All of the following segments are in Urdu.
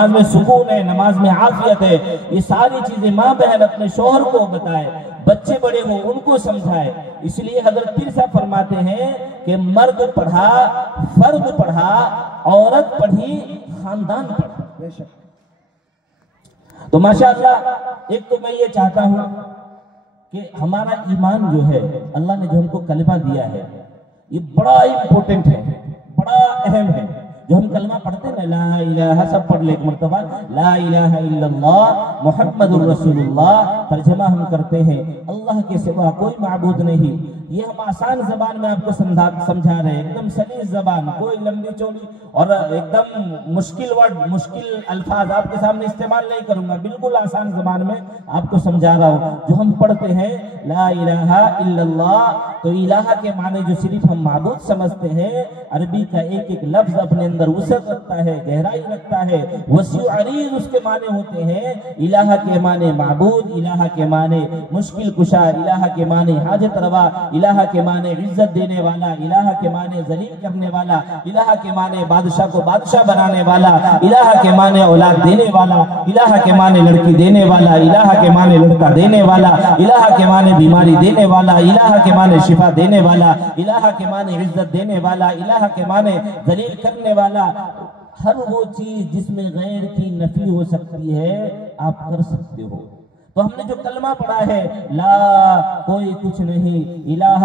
نماز میں سکون ہے، نماز میں عافیت ہے، یہ ساری چیزیں ماں بہن اپنے شوہر کو بتائے، بچے بڑے ہوں ان کو سمجھائے۔ اس لیے حضرت پیر صاحب فرماتے ہیں کہ مرد پڑھا، فرد پڑھا، عورت پڑھی، خاندان پڑھا۔ بے شک۔ تو ماشاءاللہ ایک تو میں یہ چاہتا ہوں کہ ہمارا ایمان جو ہے، اللہ نے جو ہم کو کلمہ دیا ہے، یہ بڑا امپورٹنٹ ہے، بڑا اہم ہے۔ جو ہم کلمہ پڑھتے ہیں لا الہ، سب پڑھ لے ایک مرتبہ، لا الہ الا اللہ محمد الرسول اللہ، ترجمہ ہم کرتے ہیں اللہ کے سوا کوئی معبود نہیں۔ یہ ہم آسان زبان میں آپ کو سمجھا رہے ہیں، ایک دم سلیس زبان، کوئی لمبی چوڑی اور ایک دم مشکل ورڈ، مشکل الفاظ آپ کے سامنے استعمال نہیں کروں گا، بالکل آسان زبان میں آپ کو سمجھا رہا ہوں۔ جو ہم پڑھتے ہیں لا الہ الا اللہ، تو الہ کے معنی جو صرف ہم معبود سمجھتے ہیں، عربی کا ایک ایک لفظ اپنے اندر وسعت رکھتا ہے، گہرائی رکھتا ہے، وسیع عریض اس کے معنی ہوتے ہیں۔ الہ کے معنی معبود، الہ کے معنی مشکل کشا، الہ کے معنی حاجت روا، الہ کے معنی عزت دینے والا، الہ کے معنی ذلیل کرنے والا، الہ کے معنی بادشاہ کو بادشاہ بنانے والا، الہ کے معنی اولاد دینے والا، الہ کے معنی لڑکی دینے والا، الہ کے معنی لڑکا دینے والا، الہ کے معنی بیماری دینے والا، الہ کے معنی شفا دینے والا، الہ کے معنی عزت دینے والا، الہ کے معنی ذلیل کرنے والا۔ ہر وہ چیز جس میں غیر کی نفی ہو سکتی ہے آپ کر سکتے ہو۔ تو ہم نے جو کلمہ پڑھا ہے لا کوئی کچھ نہیں، الہ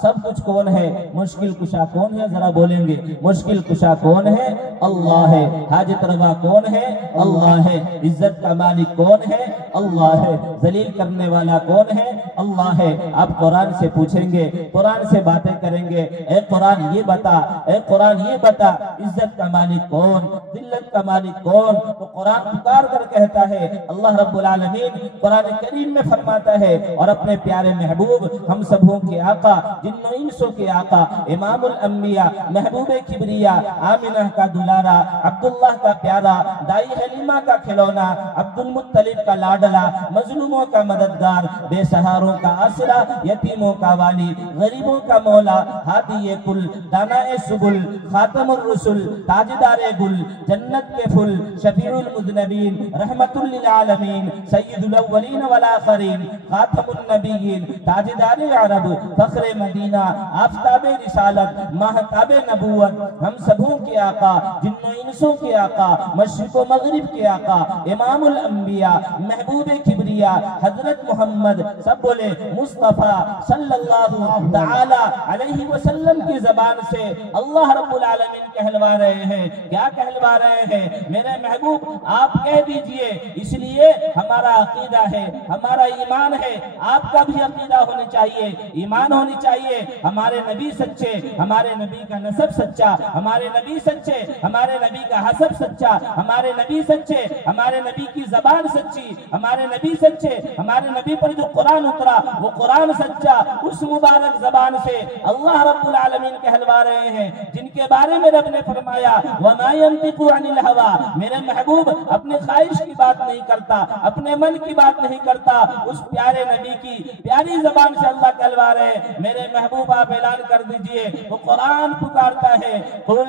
سب کچھ کون ہے، مشکل کشا کون ہے، ذرا بولیں گے مشکل کشا کون ہے، اللہ ہے، حاجت روا کون ہے، اللہ ہے، عزت کا مالک کون ہے، اللہ ہے، ذلیل کرنے والا کون ہے، اللہ ہے۔ آپ قرآن سے پوچھیں گے، قرآن سے باتیں کریں گے، اے قرآن یہ بتا، اے قرآن یہ بتا، عزت کا مالک کون، ذلت کا مالک کون؟ تو قرآن پکار کر کہتا ہے، اللہ رب العالمین قرآن کریم میں فرماتا ہے، اور اپنے پیارے محبوب ہم سبوں کے آقا، جن و انسوں کے آقا، امام الانبیاء، محبوب کبریا، آمنہ کا دلارا، عبداللہ کا پیارا، دائی حلیمہ کا کھلونا، عبد المطلب کا لاڈلا، مظلوموں کا مددگار، بے سہاروں کا آسرا، یتیموں کا والی، غریبوں کا مولا، ہادی کل، دانا سبل، خاتم الرسل، تاجدار گل، جنت کے پھل، شفیع المذنبین، رحمت للعالمین، سید الاولین والآخرین، خاتم النبیین، تاجدار عرب، فخر مدینہ، آفتاب رسالت، ماہتاب نبوت، ہم سبوں کے آقا، جن و انسوں کے آقا، مشرق و مغرب کے آقا، امام الانبیاء، محبوب کبریا، حضرت محمد، سب بولے مصطفیٰ صلی اللہ تعالی علیہ وسلم کی زبان سے اللہ رب العالمین کہلوا رہے ہیں۔ کیا کہلوا رہے ہیں؟ میرے محبوب آپ کہہ دیجئے، اس لیے ہمارا عقیدہ ہے، ہمارا ایمان ہے، آپ کا بھی عقیدہ ہونا چاہیے، ایمان ہونی چاہیے، ہمارے نبی سچے، ہمارے نبی کا نسب سچا، ہمارے نبی سچے، ہمارے نبی کا حسب سچا، ہمارے نبی سچے، ہمارے نبی کی زبان سچی، ہمارے نبی سچے، ہمارے نبی پر جو قرآن اترا وہ قرآن سچا۔ اس مبارک زبان سے اللہ رب العالمین کہلوا رہے ہیں، جن کے بارے میں رب نے فرمایا وَمَا يَنْطِقُ عَنِ الْهَوَىٰ، میرے محبوب اپنے خواہش کی بات نہیں کرتا، اپنے من کی بات نہیں کرتا، اس پیارے نبی کی پیاری زبان سے اللہ کہلوا رہے ہیں۔ میرے محبوب آپ اعلان کر دیجئے، وہ قرآن پکارتا ہے قُلْ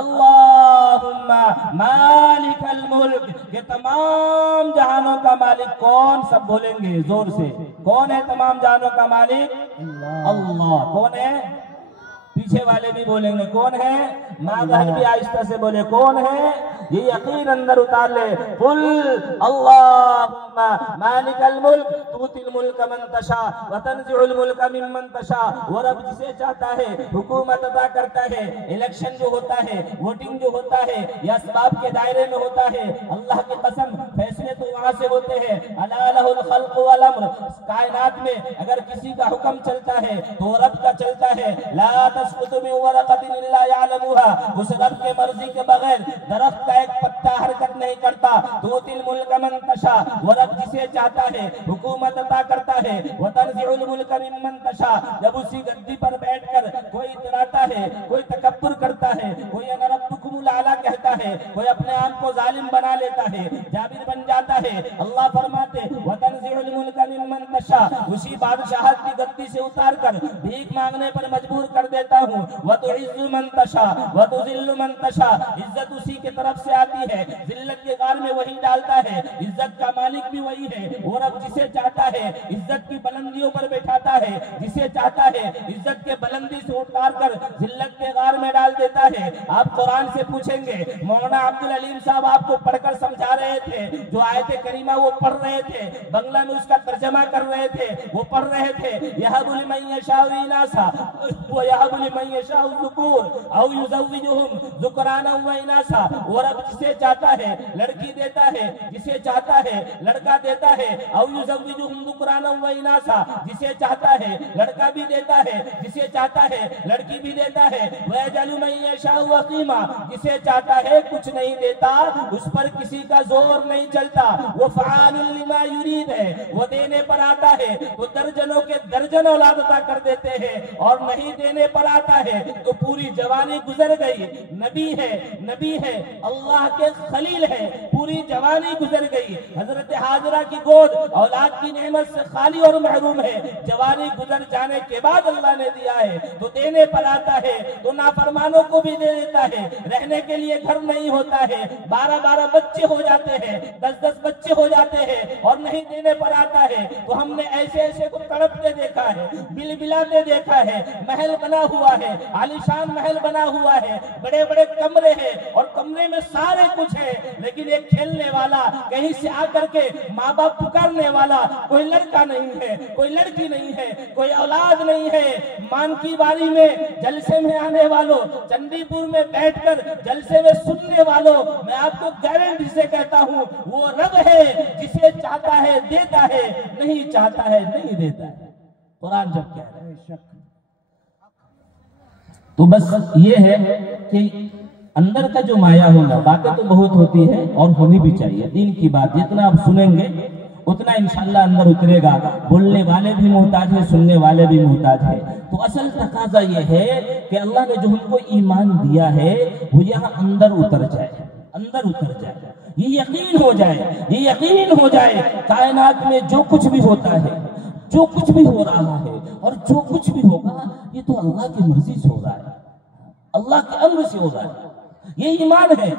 اللَّهُمَّ مَالِكَ الْمُلْكِ، یہ تمام جہانوں کا مالک کون؟ سب بولیں گے زور سے، کون ہے تمام جہانوں کا مالک؟ اللہ۔ کون ہے؟ پیچھے والے بھی بولیں گے کون ہے؟ ماں بہن بھی آہستہ سے بولے کون ہے؟ یہ یقین اندر اتار لے، قل اللہم مالک الملک تؤتی الملک من تشاء وتنزع الملک ممن تشاء۔ وہ رب جسے چاہتا ہے حکومت عطا کرتا ہے۔ الیکشن جو ہوتا ہے، ووٹنگ جو ہوتا ہے، یا اسباب کے دائرے میں ہوتا ہے، اللہ کی قسم فیصلے تو وہاں سے ہوتے ہیں۔ الا لہ الخلق والامر، کائنات میں اگر کسی کا حکم چلتا ہے تو رب کا چلتا ہے۔ لا تسقط من ورقۃ الا يعلمها، اس رب کے مرضی کے بغیر درخت کا ایک پتا حرکت نہیں کرتا۔ تؤتی الملک من تشاء، وہ رب جسے چاہتا ہے حکومت عطا کرتا ہے۔ وتنزع الملک ممن تشاء، جب اسی گدی پر بیٹھ کر کوئی اتراتا ہے، کوئی تکبر کرتا ہے، کوئی انا ربکم الاعلی کہتا ہے، کوئی اپنے آپ کو ظالم بنا لیتا ہے، جابر بن جاتا جاتا ہے اللہ فرماتے وَتَنزِعُ الْمُلْكَ مِمَّنْ تَشَاءُ اسی بادشاہت کی گدی سے اتار کر بھیک مانگنے پر مجبور کر دیتا ہوں وَتُعِزُّ مَنْ تَشَاءُ وَتُذِلُّ مَنْ تَشَاءُ عزت اسی کی طرف سے آتی ہے ذلت کے غار میں وہی ڈالتا ہے عزت کا مالک بھی وہی ہے اور اب جسے چاہتا ہے عزت کی بلندیوں پر بیٹھاتا ہے جسے چاہتا ہے عزت کے بلندی سے اتار کر ذلت کے غار میں ڈال دیتا ہے آپ قرآن سے پوچھیں گے مولانا عبدالعلیم صاحب آپ کو پڑھ کر سمجھا رہے تھے جو آیت کریمہ وہ پڑھ رہے تھے بنگلہ میں اس کا ترجمہ کر رہے تھے وہ پڑھ رہے تھے یَهَبُ لِمَن يَشَاءُ إِنَاثًا وَيَهَبُ لِمَن يَشَاءُ الذُّكُورَ أَوْ يُزَوِّجُهُمْ ذُكْرَانًا وَإِنَاثًا اور اب جسے چاہتا ہے لڑکی دیتا ہے جسے چاہتا ہے لڑکا دیتا ہے أَوْ يُزَوِّجُهُمْ ذُكْرَانًا وَإِنَاثًا جسے چاہتا ہے لڑکا بھی دیتا ہے جسے چاہتا ہے لڑکی بھی دیتا ہے وَيَجْعَلُ مَن يَشَاءُ عَقِيمًا جسے چاہتا ہے کچھ نہیں دیتا اس پر کسی کا زور نہیں چلتا وہ فعال لما یرید ہے وہ دینے پر آتا ہے تو درجنوں کے درجن اولاد عطا کر دیتے ہیں اور نہیں دینے پر آتا ہے تو پوری جوانی گزر گئی نبی ہے اللہ کے خلیل ہے پوری جوانی گزر گئی حضرت حاجرہ کی گود اولاد کی نعمت سے خالی اور محروم ہے جوانی گزر جانے کے بعد اللہ نے دیا ہے تو دینے پر آتا ہے تو نافرمانوں کو بھی دے دیتا ہے رہنے کے لیے گھر نہیں ہوتا ہے 12 بچے ہو جاتے ہیں 10 بچے ہو جاتے ہیں اور نہیں دینے پر آتا ہے تو ہم نے ایسے کو تڑپتے دیکھا ہے بل بلاتے دیکھا ہے محل بنا ہوا ہے عالیشان محل بنا ہوا ہے بڑے بڑے کمرے ہیں اور کمرے میں سارے کچھ ہے لیکن ایک کھیلنے والا کہیں سے آ کر کے ماں باپ پکارنے والا کوئی لڑکا نہیں ہے کوئی لڑکی نہیں ہے کوئی اولاد نہیں ہے مان کی باری میں جلسے میں آنے والوں چندی پور میں بیٹھ کر جلسے میں سننے والوں میں آپ کو گارنٹی سے کہتا ہوں وہ رب ہے جسے چاہتا ہے دیتا ہے نہیں چاہتا ہے نہیں دیتا ہے قرآن جب کہہ رہا ہے تو بس یہ ہے کہ اندر کا جو مایا ہونا باتیں تو بہت ہوتی ہے اور ہونی بھی چاہیے دین کی بات جتنا آپ سنیں گے اتنا انشاءاللہ اندر اترے گا بولنے والے بھی محتاج ہیں سننے والے بھی محتاج ہیں تو اصل تقاضا یہ ہے کہ اللہ نے جو ہم کو ایمان دیا ہے وہ یہاں اندر اتر جائے یہ یقین ہو جائے کائنات میں جو کچھ بھی ہوتا ہے جو کچھ بھی ہو رہا ہے اور جو کچھ بھی ہوگا یہ تو اللہ کی مرضی سے ہو رہا ہے اللہ کے امر سے ہو رہا ہے یہ ایمان ہے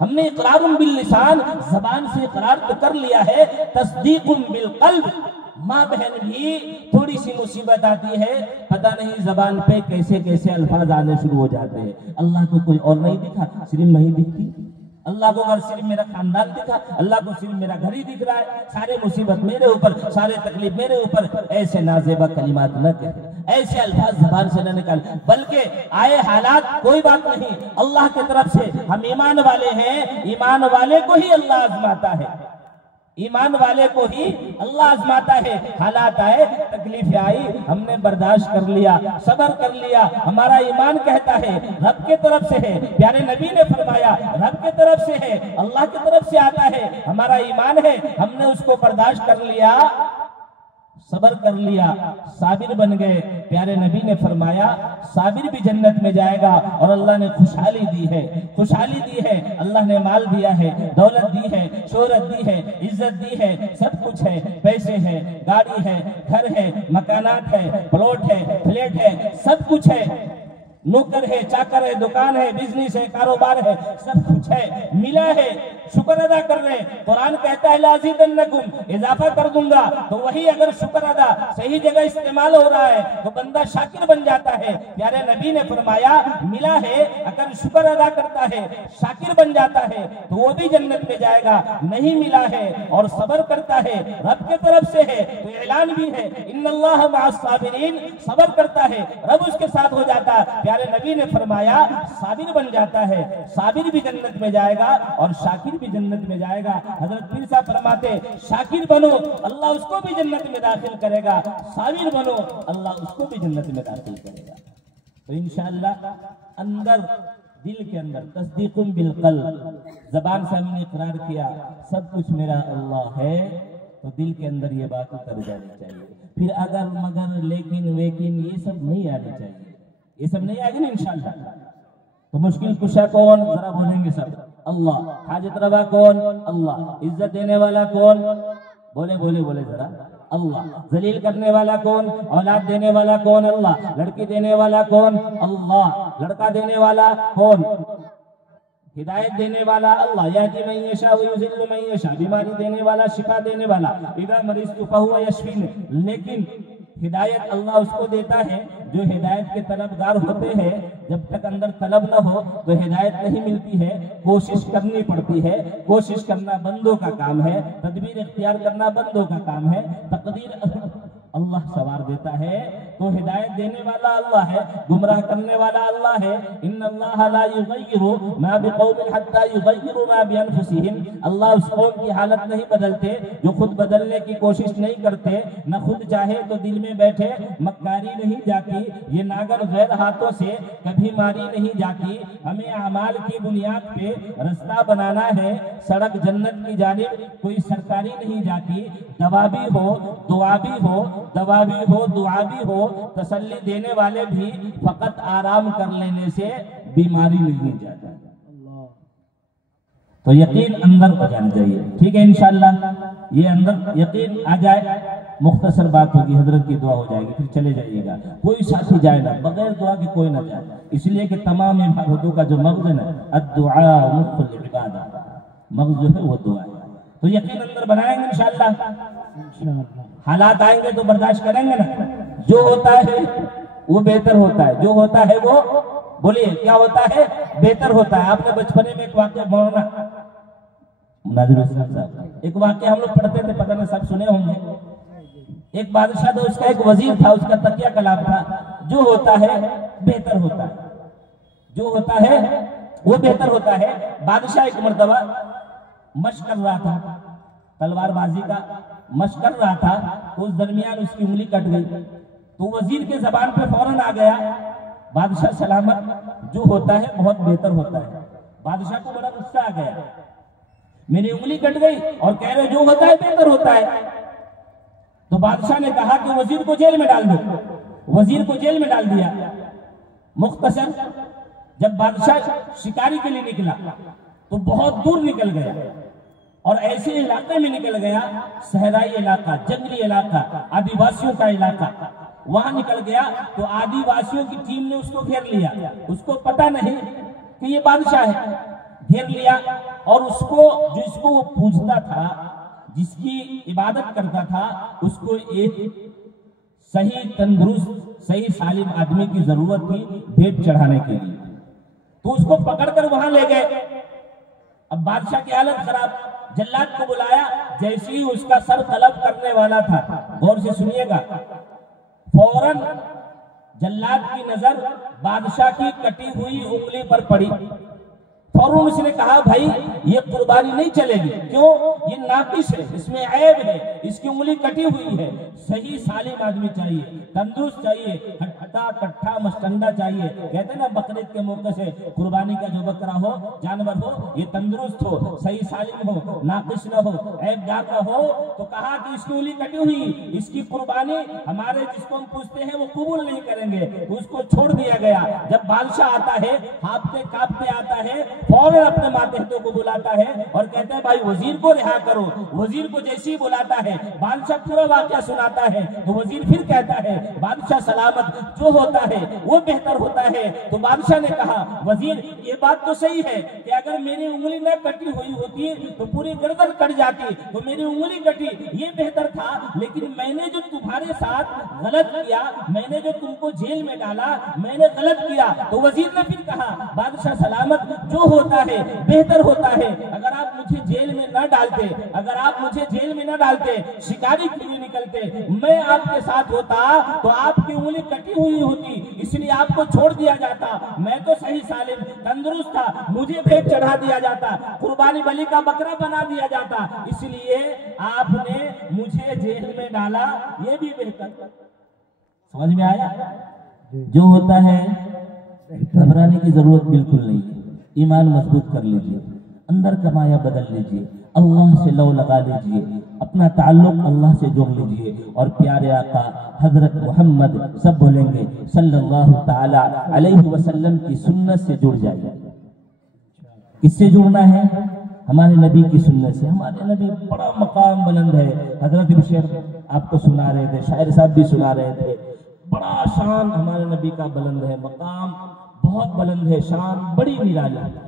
ہم نے اقرار باللسان زبان سے اقرار تو کر لیا ہے تصدیق بالقلب ماں بہن بھی تھوڑی سی مصیبت آتی ہے پتہ نہیں زبان پہ کیسے الفاظ آنے شروع ہو جاتے ہیں اللہ کو کوئی اور نہیں دکھا صرف میں ہی دکھتی اللہ کو اگر صرف میرا خاندان دکھا اللہ کو صرف میرا گھر ہی دکھ رہا ہے سارے مصیبت میرے اوپر سارے تکلیف میرے اوپر ایسے نازیبہ کلمات نہ کہے ایسے الفاظ زبان سے نہ نکال بلکہ آئے حالات کوئی بات نہیں اللہ کی طرف سے ہم ایمان والے ہیں ایمان والے کو ہی اللہ آزماتا ہے ایمان والے کو ہی اللہ آزماتا ہے حالات آئے تکلیف آئی ہم نے برداشت کر لیا صبر کر لیا ہمارا ایمان کہتا ہے رب کے طرف سے ہے پیارے نبی نے فرمایا رب کے طرف سے ہے اللہ کی طرف سے آتا ہے ہمارا ایمان ہے ہم نے اس کو برداشت کر لیا صبر کر لیا صابر بن گئے پیارے نبی نے فرمایا صابر بھی جنت میں جائے گا اور اللہ نے خوشحالی دی ہے اللہ نے مال دیا ہے دولت دی ہے شہرت دی ہے عزت دی ہے سب کچھ ہے پیسے ہیں گاڑی ہے گھر ہے مکانات ہے پلاٹ ہے فلیٹ ہے سب کچھ ہے نوکر ہے چاکر ہے دکان ہے بزنس ہے کاروبار ہے سب کچھ ہے ملا ہے شکر ادا کر رہے قرآن کہتا ہے لازیدنکم اضافہ کر دوں گا تو وہی اگر شکر ادا صحیح جگہ استعمال ہو رہا ہے تو بندہ شاکر بن جاتا ہے پیارے نبی نے فرمایا ملا ہے اگر شکر ادا کرتا ہے شاکر بن جاتا ہے تو وہ بھی جنت میں جائے گا نہیں ملا ہے اور صبر کرتا ہے رب کے طرف سے ہے تو اعلان بھی ہے ان اللہ مع الصابرین صبر کرتا ہے رب اس کے ساتھ ہو جاتا ہے پیارے نبی نے فرمایا صابر بن جاتا ہے صابر بھی جنت میں جائے گا اور شاکر بھی جنت میں جائے گا حضرت پیر صاحب فرماتے شاکر بنو اللہ اس کو بھی جنت میں داخل کرے گا صابر بنو اللہ اس کو بھی جنت میں داخل کرے گا تو انشاءاللہ اندر دل کے اندر تصدیق بالقلب زبان سے ہم نے اقرار کیا سب کچھ میرا اللہ ہے تو دل کے اندر یہ بات اتر جانی چاہیے پھر اگر مگر لیکن ویکن یہ سب نہیں آنی چاہیے یہ سب نہیں آئے گی نا انشاءاللہ تو مشکل کشا کون ذرا بولیں گے سب اللہ. حاجت روا کون؟ اللہ. عزت دینے والا کون؟ بولے بولے بولے ذرا. اللہ. ذلیل کرنے والا کون؟ اولاد دینے والا کون؟ اللہ. لڑکی دینے والا کون؟ اللہ. لڑکا دینے والا کون؟ ہدایت دینے والا اللہ. یہدی من یشاء ویضل من یشاء. بیماری دینے والا، شفا دینے والا. اذا مرضت فهو یشفین. لیکن ہدایت اللہ اس کو دیتا ہے جو ہدایت کے طلبگار ہوتے ہیں. جب تک اندر طلب نہ ہو تو ہدایت نہیں ملتی ہے. کوشش کرنی پڑتی ہے. کوشش کرنا بندوں کا کام ہے. تدبیر اختیار کرنا بندوں کا کام ہے. تقدیر اللہ سوار دیتا ہے. تو ہدایت دینے والا اللہ ہے، گمراہ کرنے والا اللہ ہے. ان اللہ لا یغیر ما بقوم حتى یغیروا ما بانفسهم. اللہ اس قوم کی حالت نہیں بدلتے جو خود بدلنے کی کوشش نہیں کرتے. نہ خود چاہے تو دل میں بیٹھے مکاری نہیں جاتی. یہ ناگر غیر ہاتھوں سے کبھی ماری نہیں جاتی. ہمیں اعمال کی بنیاد پہ رستہ بنانا ہے. سڑک جنت کی جانب کوئی سرکاری نہیں جاتی. دوا بھی ہو دعا بھی ہو، دوا بھی ہو دعا بھی ہو. تسلی دینے والے بھی فقط آرام کر لینے سے بیماری نہیں جاتا. تو یقین اندر ہو جانا چاہیے. ٹھیک ہے انشاءاللہ یہ اندر یقین آ جائے. مختصر بات ہوگی، حضرت کی دعا ہو جائے گی، پھر چلے جائیے گا. کوئی ساتھی جائے نہ، بغیر دعا کے کوئی نہ جائے. اس لیے کہ تمام عبادتوں کا جو مغز ہے نا، الدعاء مخ العبادہ، مغز جو ہے وہ دعا ہے. تو یقین اندر بنائیں گے انشاءاللہ. حالات آئیں گے تو برداشت کریں گے نا. جو ہوتا ہے وہ بہتر ہوتا ہے. جو ہوتا ہے وہ بولیے کیا ہوتا ہے؟ بہتر ہوتا ہے. آپ نے بچپنے میں ایک واقعہ مولانا ناظر حسین صاحب ایک واقعہ ہم لوگ پڑھتے تھے، پتہ نہیں سب سنے ہوں گے. ایک بادشاہ تھا، اس کا ایک وزیر تھا، اس کا تکیہ کلام تھا جو ہوتا ہے بہتر ہوتا ہے. جو ہوتا ہے وہ بہتر ہوتا ہے. بادشاہ ایک مرتبہ مشق کر رہا تھا، تلوار بازی کا مشق کر رہا تھا. اس درمیان اس کی انگلی کٹ گئی. تو وزیر کے زبان پہ فوراً آ گیا بادشاہ سلامت، جو ہوتا ہے بہت بہتر ہوتا ہے. بادشاہ کو بڑا غصہ آ گیا، میری انگلی کٹ گئی اور کہہ رہے جو ہوتا ہے بہتر ہوتا ہے. تو بادشاہ نے کہا کہ وزیر کو جیل میں ڈال دو. وزیر کو جیل میں ڈال دیا. مختصر جب بادشاہ شکاری کے لیے نکلا تو بہت دور نکل گیا اور ایسے علاقے میں نکل گیا، صحرائی علاقہ، جنگلی علاقہ، آدی واسیوں کا علاقہ. وہاں نکل گیا تو آدی واسیوں کی ٹیم نے اس کو گھیر لیا. اس کو پتہ نہیں کہ یہ بادشاہ ہے. گھیر لیا اور اس کو جس کو وہ پوجتا تھا، جس کی عبادت کرتا تھا، اس کو ایک صحیح تندرست صحیح سالم آدمی کی ضرورت تھی بھیٹ چڑھانے کے لیے. تو اس کو پکڑ کر وہاں لے گئے. اب بادشاہ کی حالت خراب. جلاد کو بلایا. جیسے ہی اس کا سر طلب کرنے والا تھا، غور سے سنیے گا، فوراً جلاد کی نظر بادشاہ کی کٹی ہوئی انگلی پر پڑی. فوراً اس نے کہا بھائی یہ قربانی نہیں چلے گی. کیوں؟ یہ ناقص ہے، اس میں عیب ہے، اس کی انگلی کٹی ہوئی ہے. صحیح سالم آدمی چاہیے، تندرست چاہیے، ہٹا کٹھا مستندہ چاہیے. کہتے ہیں نا بقرعید کے موقع سے قربانی کا جو بکرا ہو، جانور ہو، یہ تندرست ہو، صحیح سالم ہو، ناقص نہ ہو، عیب دار نہ ہو. تو کہا کہ اس کی انگلی کٹی ہوئی، اس کی قربانی ہمارے جس کو ہم پوچھتے ہیں وہ قبول نہیں کریں گے. اس کو چھوڑ دیا گیا. جب بادشاہ آتا ہے، ہانپتے کانپتے آتا ہے، فوراً اپنے ماتحتوں کو بلاتا ہے اور کہتا ہے بھائی وزیر کو رہا کرو. وزیر کو جیسے ہی بلاتا ہے بادشاہ پورا واقعہ سناتا ہے. تو وزیر پھر کہتا ہے بادشاہ سلامت، جو ہوتا ہے وہ بہتر ہوتا ہے. تو بادشاہ نے کہا وزیر یہ بات تو صحیح ہے کہ اگر میری انگلی نہ کٹی ہوئی ہوتی تو پوری گردن کٹ جاتی. تو میری انگلی کٹی یہ بہتر تھا، لیکن میں نے جو تمہارے ساتھ غلط کیا، میں نے جو تم کو جیل میں ڈالا، میں نے غلط کیا. تو وزیر نے پھر کہا بادشاہ سلامت، جو ہوتا ہے بہتر ہوتا ہے. اگر آپ مجھے جیل میں نہ ڈالتے، اگر آپ مجھے جیل میں نہ ڈالتے، شکاری کے لیے نکلتے، میں آپ کے ساتھ ہوتا تو آپ کی انگلی کٹی ہوئی ہوتی، اس لیے آپ کو چھوڑ دیا جاتا. میں تو صحیح سالم تندرست تھا، مجھے بھیٹ چڑھا دیا جاتا، قربانی بلی کا بکرا بنا دیا جاتا. اس لیے آپ نے مجھے جیل میں ڈالا، یہ بھی بہتر. سمجھ میں آیا؟ جو ہوتا ہے گھبرانے کی ضرورت بالکل نہیں ہے. ایمان مضبوط کر لیجئے، اندر کا مایا بدل لیجئے، اللہ سے لو لگا لیجئے، اپنا تعلق اللہ سے جوڑ لیجئے اور پیارے آقا حضرت محمد سب بولیں گے صلی اللہ تعالی علیہ وسلم کی سنت سے جڑ جائیے. کس سے جڑنا ہے؟ ہمارے نبی کی سنت سے۔ ہمارے نبی بڑا مقام بلند ہے، حضرت بشیر آپ کو سنا رہے تھے، شاعر صاحب بھی سنا رہے تھے، بڑا شان ہمارے نبی کا بلند ہے، مقام بہت بلند ہے، شان بڑی نرالی ہے،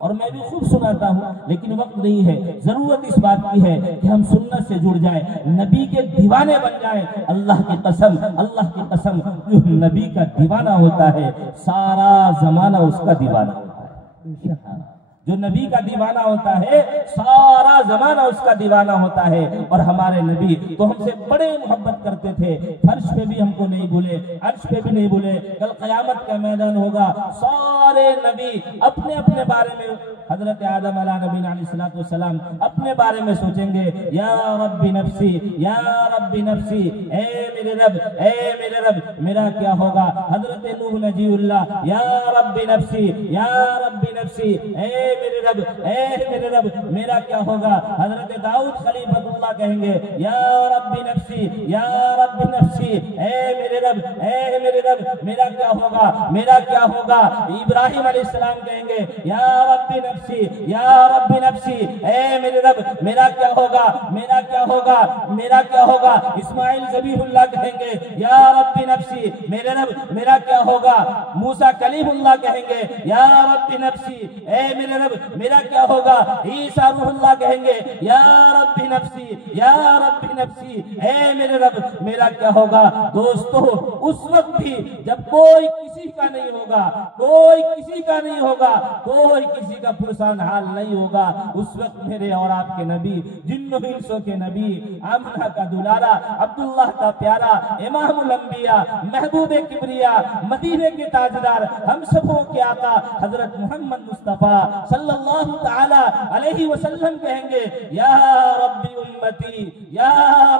اور میں بھی خوب سناتا ہوں، لیکن وقت نہیں ہے۔ ضرورت اس بات کی ہے کہ ہم سنت سے جڑ جائیں، نبی کے دیوانے بن جائیں۔ اللہ کی قسم جو نبی کا دیوانہ ہوتا ہے سارا زمانہ اس کا دیوانہ ہوتا ہے۔ جو نبی کا دیوانہ ہوتا ہے سارا زمانہ اس کا دیوانہ ہوتا ہے۔ اور ہمارے نبی تو ہم سے بڑے محبت کرتے تھے، فرش پہ بھی ہم کو نہیں بھولے، عرش پہ بھی نہیں بھولے۔ کل قیامت کا میدان ہوگا، سارے نبی اپنے اپنے بارے میں، حضرت آدم علیہ نبی علیہ السلام اپنے بارے میں سوچیں گے، یا رب نفسی یا رب نفسی، اے میرے رب اے میرے رب میرا کیا ہوگا۔ حضرت نوح نجی اللہ، یا رب نفسی یا رب نفسی، اے میرے رب اے میرے رب میرا کیا ہوگا۔ حضرت داؤد خلیفۃ اللہ کہیں گے، یا رب نفسی یا رب نفسی، اے میرے رب اے میرے رب میرا کیا ہوگا میرا کیا ہوگا۔ ابراہیم علیہ السلام کہیں گے، یا رب نفسی یا رب نفسی، اے میرے رب میرا کیا ہوگا میرا کیا ہوگا میرا کیا ہوگا۔ اسماعیل ذبیح اللہ کہیں گے، یا رب نفسی میرے رب میرا کیا ہوگا۔ موسیٰ کلیم اللہ کہیں گے، یا رب نفسی اے میرے رب میرا کیا ہوگا۔ عیسیٰ روح اللہ کہیں گے، یا رب نفسی یا رب نفسی، اے میرے رب میرا کیا ہوگا۔ دوستو اس وقت بھی جب کوئی کسی کا نہیں ہوگا، کوئی کسی کا نہیں ہوگا، کوئی کسی کا پرسان حال نہیں ہوگا، اس وقت میرے اور آپ کے نبی، جن و انسوں کے نبی، آمنہ کا دلارا، عبداللہ کا پیارا، امام الانبیاء، محبوب کبریا، مدینے کے تاجدار، ہم سبوں کے آقا حضرت محمد مصطفیٰ صلی اللہ تعالی علیہ وسلم کہیں گے، یا رب امتی یا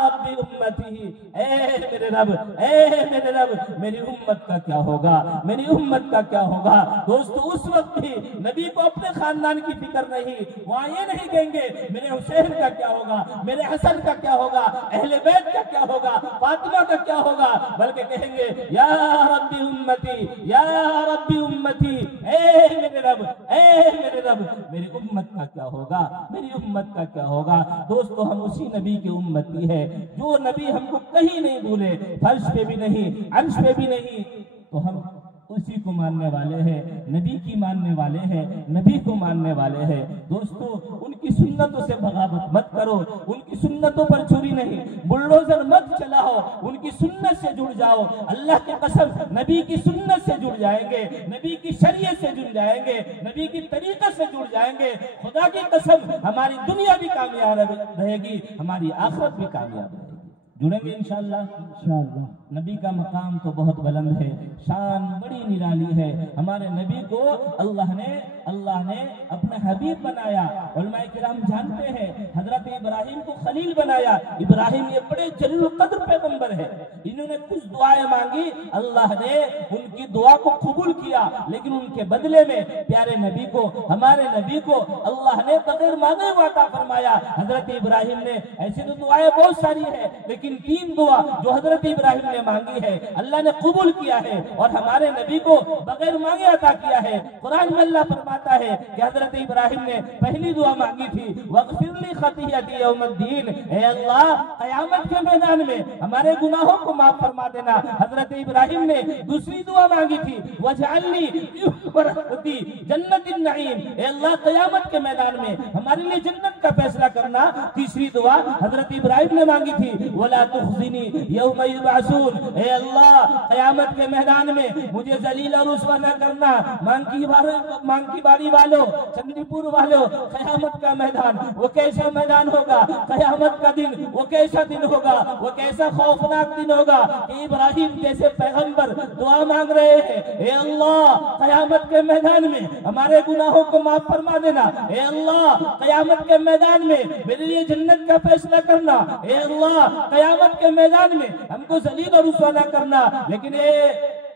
رب امتی، اے میرے رب اے میرے رب میری امت کا کیا ہوگا میری امت کا کیا ہوگا۔ دوستو اس وقت بھی نبی کو اپنے خاندان کی فکر نہیں، وہاں یہ نہیں کہیں گے میرے حسین کا کیا ہوگا، میرے حسن کا کیا ہوگا، اہل بیت کا کیا ہوگا، فاطمہ کا کیا ہوگا، بلکہ کہیں گے یا رب امتی یا رب امتی، اے میرے رب اے میرے رب میری امت کا کیا ہوگا میری امت کا کیا ہوگا۔ دوستو ہم اسی نبی کی امتی ہے، جو نبی ہم کو کہیں نہیں بھولے، فرش پہ بھی نہیں، عرش پہ بھی نہیں، تو ہم اسی کو ماننے والے ہیں، نبی کی ماننے والے ہیں، نبی کو ماننے والے ہیں۔ دوستو ان کی سنتوں سے بغاوت مت کرو، ان کی سنتوں پر چھری نہیں، بلڈوزر مت چلاؤ، ان کی سنت سے جڑ جاؤ۔ اللہ کی قسم نبی کی سنت سے جڑ جائیں گے، نبی کی شریعت سے جڑ جائیں گے، نبی کی طریقت سے جڑ جائیں گے، خدا کی قسم ہماری دنیا بھی کامیاب رہے گی، ہماری آخرت بھی کامیاب رہے گی۔ جڑیں گے انشاءاللہ۔ نبی کا مقام تو بہت بلند ہے، شان بڑی نرالی ہے۔ ہمارے نبی کو اللہ نے اپنا حبیب بنایا۔ علماء کرام جانتے ہیں حضرت ابراہیم کو خلیل بنایا۔ ابراہیم یہ بڑے جلیل القدر پیغمبر ہے، انہوں نے کچھ دعائیں مانگی، اللہ نے ان کی دعا کو قبول کیا، لیکن ان کے بدلے میں پیارے نبی کو، ہمارے نبی کو اللہ نے بغیر مانگے عطا فرمایا۔ حضرت ابراہیم نے، ایسی تو دعائیں بہت ساری ہیں، لیکن 3 دعا جو حضرت ابراہیم نے مانگی ہے اللہ نے قبول کیا ہے، اور ہمارے نبی کو بغیر مانگے عطا کیا ہے۔ قرآن میں اللہ فرماتا ہے کہ حضرت ابراہیم نے پہلی دعا مانگی تھی، وَاغْفِرْ لِي خَطِيئَتِي يَوْمَ الدِّينِ، اے اللہ قیامت کے میدان میں ہمارے گناہوں کو معاف فرما دینا۔ حضرت ابراہیم نے دوسری دعا مانگی تھی، وَاجْعَلْ لِي مِن وَرَثَةِ جَنَّةِ النَّعِيمِ، اے اللہ قیامت کے میدان میں ہمارے لیے جنت کا فیصلہ کرنا۔ تیسری دعا حضرت ابراہیم نے مانگی تھی، وَلَا تُخْزِنِي يَوْمَ يُبْعَثُونَ، اے اللہ قیامت کے میدان میں مجھے ذلیل اور رسوا نہ کرنا۔ مانکی باری والوں، چندی پور والوں، قیامت کا میدان وہ کیسا میدان ہوگا، قیامت کا دن وہ کیسا دن ہوگا، وہ کیسا خوفناک دن ہوگا کہ ابراہیم جیسے پیغمبر دعا مانگ رہے ہیں، اے اللہ قیامت کے میدان میں ہمارے گناہوں کو معاف فرما دینا، اے اللہ قیامت کے میدان میں میرے لیے جنت کا فیصلہ کرنا، اے اللہ قیامت کے میدان میں ہم کو ذلیل اور رسوا نہ کرنا۔ لیکن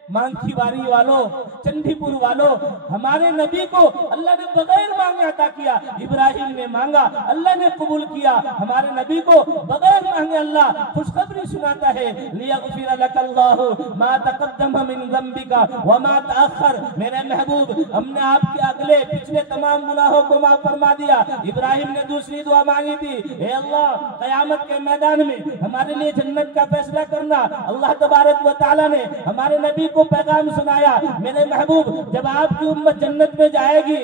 مانگی باری والوں، چندی پور والوں، ہمارے نبی کو اللہ نے بغیر مانگے عطا کیا۔ ابراہیم نے مانگا، اللہ نے قبول کیا۔ ہمارے نبی کو بغیر مانگے اللہ خوشخبری سناتا ہے، لیغفر لک اللہ ما تقدم من ذنبک وما تأخر۔ میرے محبوب، ہم نے آپ کے اگلے پچھلے تمام گناہوں کو معاف فرما دیا۔ ابراہیم نے دوسری دعا مانگی تھی، اے اللہ قیامت کے میدان میں ہمارے لیے جنت کا فیصلہ کرنا۔ اللہ تبارک و تعالیٰ نے ہمارے نبی کو پیغام سنایا، میرے محبوب جب آپ کی امت جنت میں جائے گی،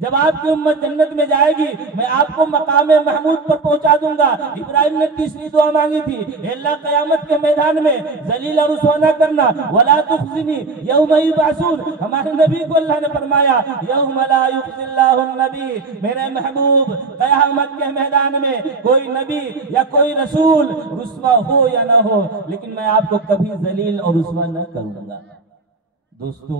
جب آپ کی امت جنت میں جائے گی، میں آپ کو مقام محمود پر پہنچا دوں گا۔ ابراہیم نے تیسری دعا مانگی تھی، اے اللہ قیامت کے میدان میں ذلیل اور رسوا نہ کرنا، ولا تخزنی یوم یبعثون۔ ہمارے نبی کو اللہ نے فرمایا یوم لا یخزی اللہ النبی۔ میرے محبوب، قیامت کے میدان میں کوئی نبی یا کوئی رسول رسوا ہو یا نہ ہو، لیکن میں آپ کو کبھی ذلیل اور رسوا نہ کروں گا۔ دوستو،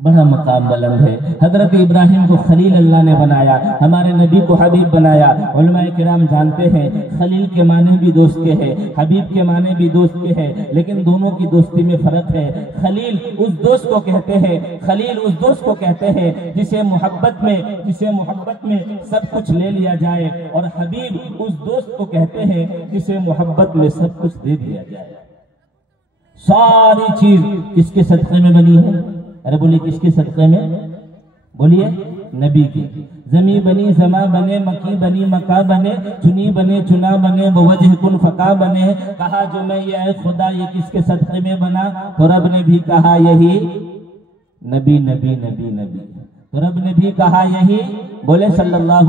بڑا مقام بلند ہے۔ حضرت ابراہیم کو خلیل اللہ نے بنایا، ہمارے نبی کو حبیب بنایا۔ علماء کرام جانتے ہیں خلیل کے معنی بھی دوست کے ہیں، حبیب کے معنی بھی دوست کے ہیں، لیکن دونوں کی دوستی میں فرق ہے۔ خلیل اس دوست کو کہتے ہیں، خلیل اس دوست کو کہتے ہیں جسے محبت میں سب کچھ لے لیا جائے، اور حبیب اس دوست کو کہتے ہیں جسے محبت میں سب کچھ دے دیا جائے۔ ساری چیز کس کے صدقے میں بنی ہے؟ ارے بولیے کس کے صدقے میں؟ بولیے نبی کی۔ زمیں بنی زماں بنے، مکی بنی مکہ بنے، چنی بنے چنا بنے، بوجہ کن فقا بنے۔ کہا جو میں یہ اے خدا یہ کس کے صدقے میں بنا؟ تو رب نے بھی کہا یہی نبی نبی نبی نبی۔ تو رب نے بھی کہا یہی، بولے صلی اللہ،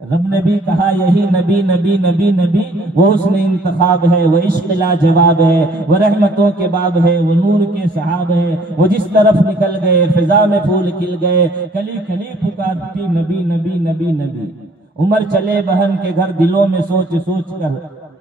رب نے بھی کہا یہی نبی نبی نبی نبی۔ وہ حسن انتخاب ہے، وہ عشق لاجواب ہے، وہ رحمتوں کے باب ہے، وہ نور کے سحاب ہے۔ وہ جس طرف نکل گئے فضا میں پھول کھل گئے، کلی کلی پکارتی نبی نبی نبی نبی۔ عمر چلے بہن کے گھر دلوں میں سوچ سوچ کر،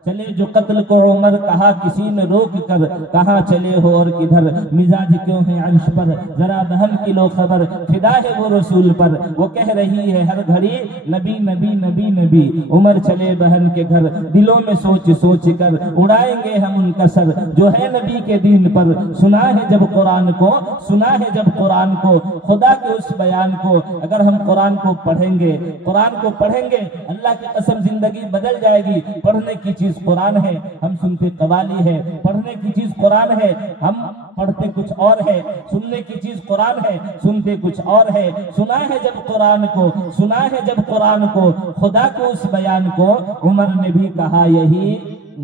چلے جو قتل کو عمر کہا کسی نے روک کر، کہاں چلے ہو اور کدھر، مزاج کیوں ہے عرش پر، ذرا بہن کی لو خبر، فدا ہے وہ رسول پر، وہ کہہ رہی ہے ہر گھڑی نبی نبی نبی نبی۔ عمر چلے بہن کے گھر دلوں میں سوچ سوچ کر، اڑائیں گے ہم ان کا سر جو ہے نبی کے دین پر۔ سنا ہے جب قرآن کو، سنا ہے جب قرآن کو، خدا کے اس بیان کو، اگر ہم قرآن کو پڑھیں گے، قرآن کو پڑھیں گے، اللہ کی قسم زندگی بدل جائے گی۔ پڑھنے کی چیز قرآن ہے، ہم سنتے قوالی ہے، پڑھنے کی چیز قرآن ہے، ہم پڑھتے کچھ اور ہے، سننے کی چیز قرآن ہے، سنتے کچھ اور ہے۔ سنا ہے جب قرآن کو، سنا ہے جب قرآن کو، خدا کو اس بیان کو، عمر نے بھی کہا یہی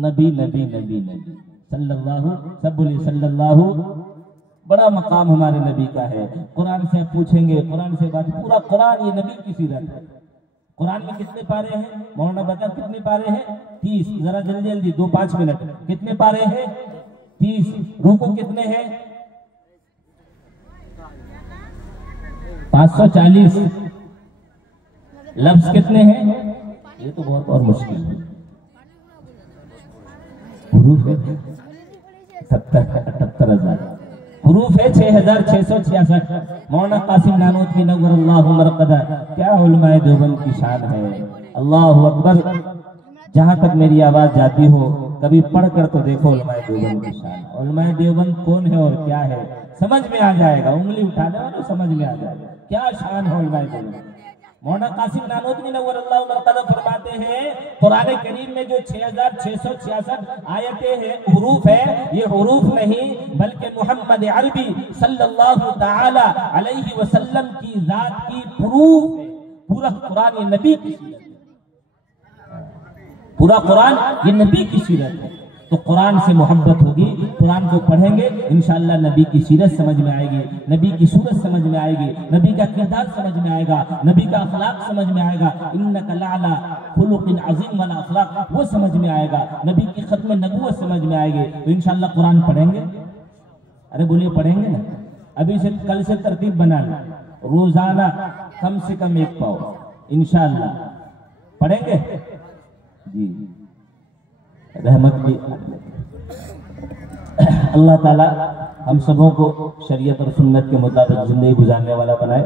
نبی نبی نبی نبی صلی اللہ، سب بولے صلی اللہ۔ بڑا مقام ہمارے نبی کا ہے۔ قرآن سے آپ پوچھیں گے، قرآن سے بات، پورا قرآن یہ نبی کی سیرت ہے۔ قرآن میں کتنے پارے ہیں؟ مولانا بتا کتنے پارے ہیں؟ 30۔ ذرا جلدی جلدی 2-5 منٹ۔ کتنے پارے ہیں؟ 30۔ رکوع کتنے ہیں؟ 540۔ لفظ کتنے ہیں؟ یہ تو بہت اور مشکل ہے۔ حروف ہے 78,000 حروف ہے 6,666۔ مولانا قاسم نانوتوی نور اللہ مرقدہ، کیا علماء دیوبند کی شان ہے۔ اللہ اکبر۔ جہاں تک میری آواز جاتی ہو کبھی پڑھ کر تو دیکھو علماء دیوبند کی شان۔ علماء دیوبند کون ہے اور کیا ہے سمجھ میں آ جائے گا، انگلی اٹھانے والے سمجھ میں آ جائے گا کیا شان ہے علماء دیوبند۔ مولانا قاسم نانوتوی نور اللہ مرقدہ فرماتے ہیں قرآن کریم میں جو 6,666 آیتیں ہیں، حروف ہے، یہ حروف نہیں بلکہ محمد عربی صلی اللہ تعالی علیہ وسلم کی ذات کی حروف ہے۔ پورا قرآن یہ نبی کی سیرت ہے، پورا قرآن یہ نبی کی سیرت ہے۔ تو قرآن سے محبت ہوگی، قرآن کو پڑھیں گے انشاءاللہ نبی کی سیرت سمجھ میں آئے گی، نبی کی صورت سمجھ میں آئے گی، نبی کا کردار سمجھ میں آئے گا، نبی کا اخلاق سمجھ میں آئے گا۔ انک لعلی خلق عظیم والا اخلاق وہ سمجھ میں آئے گا، نبی کی ختم نبوت سمجھ میں آئے گی۔ تو انشاءاللہ قرآن پڑھیں گے، ارے بولیے پڑھیں گے نا۔ ابھی سے کل سے ترتیب بنا لیں، روزانہ کم سے کم 1 پاؤ انشاءاللہ پڑھیں گے جی۔ رحمت بھی اللہ تعالی ہم سبوں کو شریعت اور سنت کے مطابق زندگی گزارنے والا بنائے۔